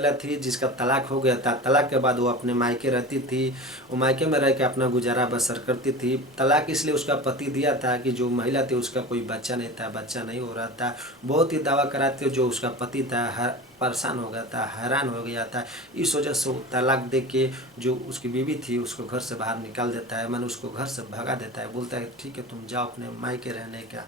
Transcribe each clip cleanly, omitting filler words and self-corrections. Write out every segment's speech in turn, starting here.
महिला थी जिसका तलाक हो गया था। तलाक के बाद वो अपने मायके रहती थी। वो मायके में रह के अपना गुजारा बसर करती थी। तलाक इसलिए उसका पति दिया था कि जो महिला थी उसका कोई बच्चा नहीं था, बच्चा नहीं हो रहा था। बहुत ही दावा कराते जो उसका पति था परेशान हो गया था, हैरान हो गया था। इस वजह से वो तलाक दे के जो उसकी बीवी थी उसको घर से बाहर निकाल देता है, मैंने उसको घर से भगा देता है। बोलता है ठीक है तुम जाओ अपने मायके रहने का।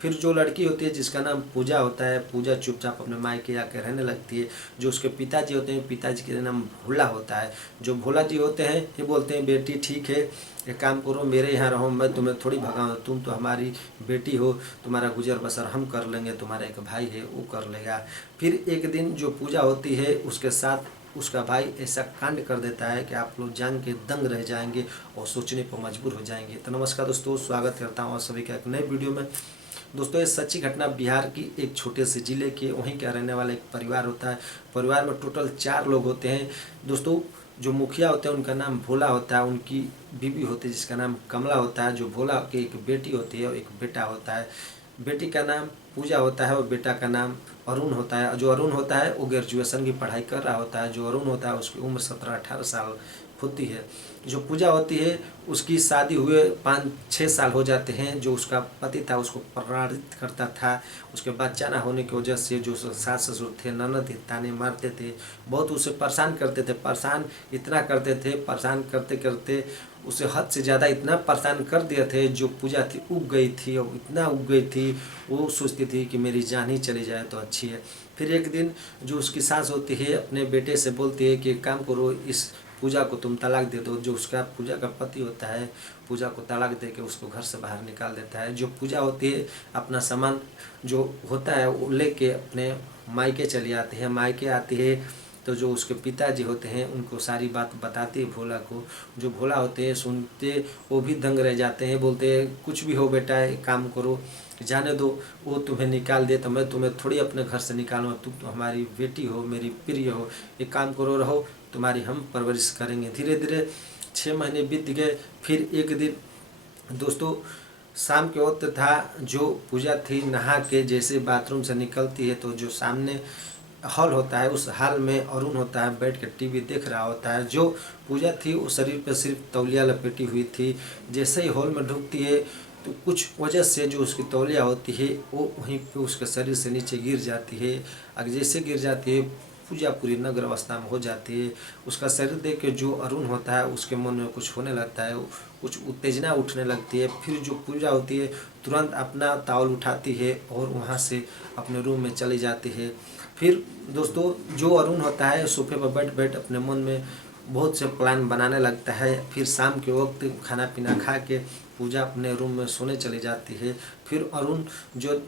फिर जो लड़की होती है जिसका नाम पूजा होता है, पूजा चुपचाप अपने मायके आकर रहने लगती है। जो उसके पिताजी होते हैं, पिताजी के नाम भोला होता है। जो भोला जी होते हैं ये बोलते हैं बेटी ठीक है एक काम करो मेरे यहाँ रहो, मैं तुम्हें थोड़ी भगाऊँ, तुम तो हमारी बेटी हो, तुम्हारा गुजर बसर हम कर लेंगे, तुम्हारा एक भाई है वो कर लेगा। फिर एक दिन जो पूजा होती है उसके साथ उसका भाई ऐसा कांड कर देता है कि आप लोग जान के दंग रह जाएंगे और सोचने पर मजबूर हो जाएंगे। तो नमस्कार दोस्तों, स्वागत करता हूँ आप सभी का एक नए वीडियो में। दोस्तों ये सच्ची घटना बिहार की एक छोटे से ज़िले के वहीं का रहने वाला एक परिवार होता है। परिवार में टोटल 4 लोग होते हैं। दोस्तों जो मुखिया होते हैं उनका नाम भोला होता है, उनकी बीवी होती है जिसका नाम कमला होता है। जो भोला की एक बेटी होती है और एक बेटा होता है। बेटी का नाम पूजा होता है और बेटा का नाम अरुण होता है। जो अरुण होता है वो ग्रेजुएशन की पढ़ाई कर रहा होता है। जो अरुण होता है उसकी उम्र 17-18 साल होती है। जो पूजा होती है उसकी शादी हुए 5-6 साल हो जाते हैं। जो उसका पति था उसको प्रताड़ित करता था। उसके बच्चा ना होने की वजह से जो सास ससुर थे, ननद थे, ताने मारते थे, बहुत उसे परेशान करते थे। परेशान इतना करते थे, परेशान करते करते उसे हद से ज़्यादा इतना परेशान कर दिए थे। जो पूजा थी उग गई थी और इतना उग गई थी वो सोचती थी कि मेरी जान ही चली जाए तो अच्छी है। फिर एक दिन जो उसकी सास होती है अपने बेटे से बोलती है कि एक काम करो, इस पूजा को तुम तलाक दे दो। जो उसका पूजा का पति होता है पूजा को तलाक दे के उसको घर से बाहर निकाल देता है। जो पूजा होती है अपना सामान जो होता है वो लेके अपने मायके चली आती है। मायके आती है तो जो उसके पिताजी होते हैं उनको सारी बात बताती है भोला को। जो भोला होते हैं सुनते वो भी दंग रह जाते हैं, बोलते हैं कुछ भी हो बेटा एक काम करो, जाने दो, वो तुम्हें निकाल दे तो मैं तुम्हें थोड़ी अपने घर से निकालूंगा, तुम तो हमारी बेटी हो, मेरी प्रिय हो, एक काम करो रहो, तुम्हारी हम परवरिश करेंगे। धीरे धीरे 6 महीने बीत गए। फिर एक दिन दोस्तों शाम के वक्त था। जो पूजा थी नहा के जैसे बाथरूम से निकलती है तो जो सामने हॉल होता है उस हॉल में अरुण होता है बैठ कर टीवी देख रहा होता है। जो पूजा थी वो शरीर पर सिर्फ तौलिया लपेटी हुई थी। जैसे ही हॉल में ढुकती है तो कुछ वजह से जो उसकी तौलिया होती है वो वहीं पे उसके शरीर से नीचे गिर जाती है। अगर जैसे गिर जाती है पूजा पूरी नग्न अवस्था में हो जाती है। उसका शरीर देख के जो अरुण होता है उसके मन में कुछ होने लगता है, कुछ उत्तेजना उठने लगती है। फिर जो पूजा होती है तुरंत अपना तावल उठाती है और वहाँ से अपने रूम में चली जाती है। फिर दोस्तों जो अरुण होता है सोफे पर बैठ बैठ अपने मन में बहुत से प्लान बनाने लगता है। फिर शाम के वक्त खाना पीना खा के पूजा अपने रूम में सोने चली जाती है। फिर अरुण जो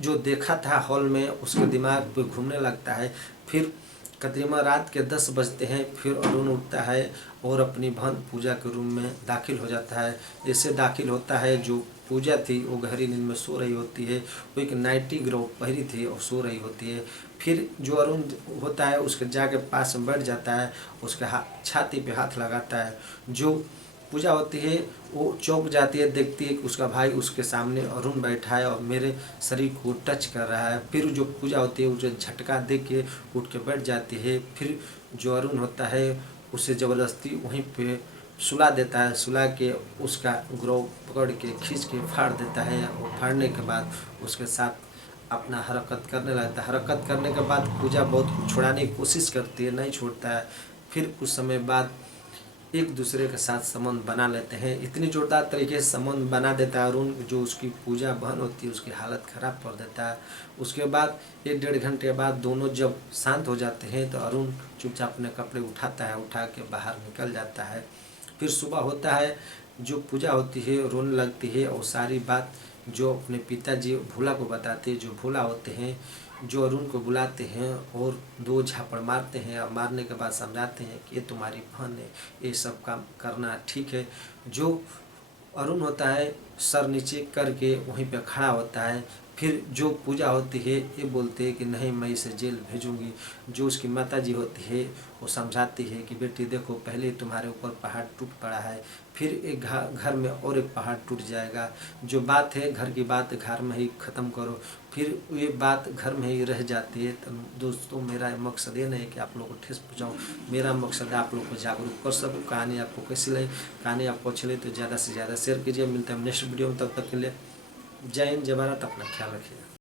जो देखा था हॉल में उसके दिमाग पे घूमने लगता है। फिर तकरीबन रात के 10 बजते हैं। फिर अरुण उठता है और अपनी बहन पूजा के रूम में दाखिल हो जाता है। जैसे दाखिल होता है जो पूजा थी वो गहरी नींद में सो रही होती है। वो एक नाइटी ग्रोव पहरी थी और सो रही होती है। फिर जो अरुण होता है उसके जाके पास में बैठ जाता है, उसके छाती पे हाथ लगाता है। जो पूजा होती है वो चौंक जाती है, देखती है कि उसका भाई उसके सामने अरुण बैठा है और मेरे शरीर को टच कर रहा है। फिर जो पूजा होती है उसे झटका दे के उठ के बैठ जाती है। फिर जो अरुण होता है उसे ज़बरदस्ती वहीं पे सुला देता है। सुला के उसका ग्रोव पकड़ के खींच के फाड़ देता है और फाड़ने के बाद उसके साथ अपना हरकत करने लगता है। हरकत करने के बाद पूजा बहुत छुड़ाने की कोशिश करती है, नहीं छोड़ता है। फिर कुछ समय बाद एक दूसरे के साथ संबंध बना लेते हैं। इतनी जोरदार तरीके से संबंध बना देता है अरुण, जो उसकी पूजा बहन होती है उसकी हालत ख़राब कर देता है। उसके बाद 1-1.5 घंटे के बाद दोनों जब शांत हो जाते हैं तो अरुण चुपचाप अपने कपड़े उठाता है, उठा के बाहर निकल जाता है। फिर सुबह होता है, जो पूजा होती है रोने लगती है और सारी बात जो अपने पिताजी भोला को बताते हैं। जो भोला होते हैं जो अरुण को बुलाते हैं और 2 झापड़ मारते हैं और मारने के बाद समझाते हैं कि ये तुम्हारी बहन है, ये सब काम करना ठीक है। जो अरुण होता है सर नीचे करके वहीं पे खड़ा होता है। फिर जो पूजा होती है ये बोलते हैं कि नहीं मैं इसे जेल भेजूंगी। जो उसकी माता जी होती है वो समझाती है कि बेटी देखो पहले तुम्हारे ऊपर पहाड़ टूट पड़ा है, फिर एक घर में और एक पहाड़ टूट जाएगा। जो बात है घर की बात घर में ही ख़त्म करो, फिर ये बात घर में ही रह जाती है। तो दोस्तों मेरा मकसद ये नहीं कि आप लोगों को ठेस पहुँचाऊँ, मेरा मकसद है आप लोग को जागरूक कर सकूँ। कहानी आपको कैसी लगी, कहानी आपको अच्छी लगी तो ज़्यादा से ज़्यादा शेयर कीजिए। मिलते हैं नेक्स्ट वीडियो में, तब तक के लिए जय हिंद जय भारत, अपना ख्याल रखिए।